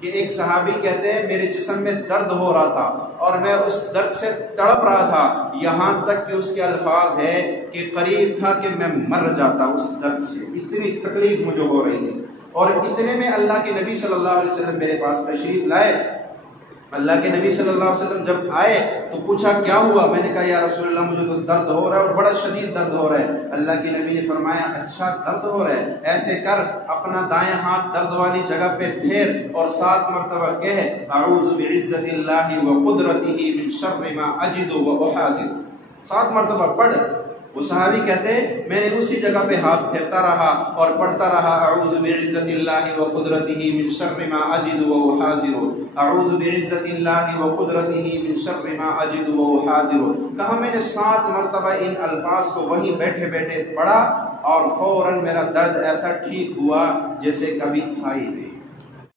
कि एक सहाबी कहते हैं मेरे जिस्म में दर्द हो रहा था और मैं उस दर्द से तड़प रहा था, यहाँ तक कि उसके अल्फाज है कि करीब था कि मैं मर जाता उस दर्द से, इतनी तकलीफ मुझे हो रही है। और इतने में अल्लाह के नबी सल्लल्लाहु अलैहि वसल्लम मेरे पास तशरीफ लाए। अल्लाह के नबी सल्लल्लाहु अलैहि वसल्लम जब आए तो पूछा क्या हुआ। मैंने कहा या रसूलल्लाह मुझे तो दर्द हो रहा है और बड़ा शदीद दर्द हो रहा है। अल्लाह के नबी ने फरमाया अच्छा दर्द हो रहा है, ऐसे कर अपना दाएं हाथ दर्द वाली जगह पे फेर और 7 मरतबा कह अऊज़ु बिइज़्ज़तिल्लाहि व कुदरतिही मिन शर्रि मा अजिदु व उहाज़िर। 7 मरतबा पढ़। वो सहाबी कहते मैंने उसी जगह पे हाथ फेरता रहा और पढ़ता रहा अऊज़ु बिइज़्ज़तिल्लाहि व कुदरतिही मिन शर्रि मा अजिदु व उहाज़िरु, अऊज़ु बिइज़्ज़तिल्लाहि व कुदरतिही मिन शर्रि मा अजिदु व उहाज़िरु। कहा मैंने 7 मरतबा इन अल्फाज को वहीं बैठे बैठे पढ़ा और फौरन मेरा दर्द ऐसा ठीक हुआ जैसे कभी था ही नहीं।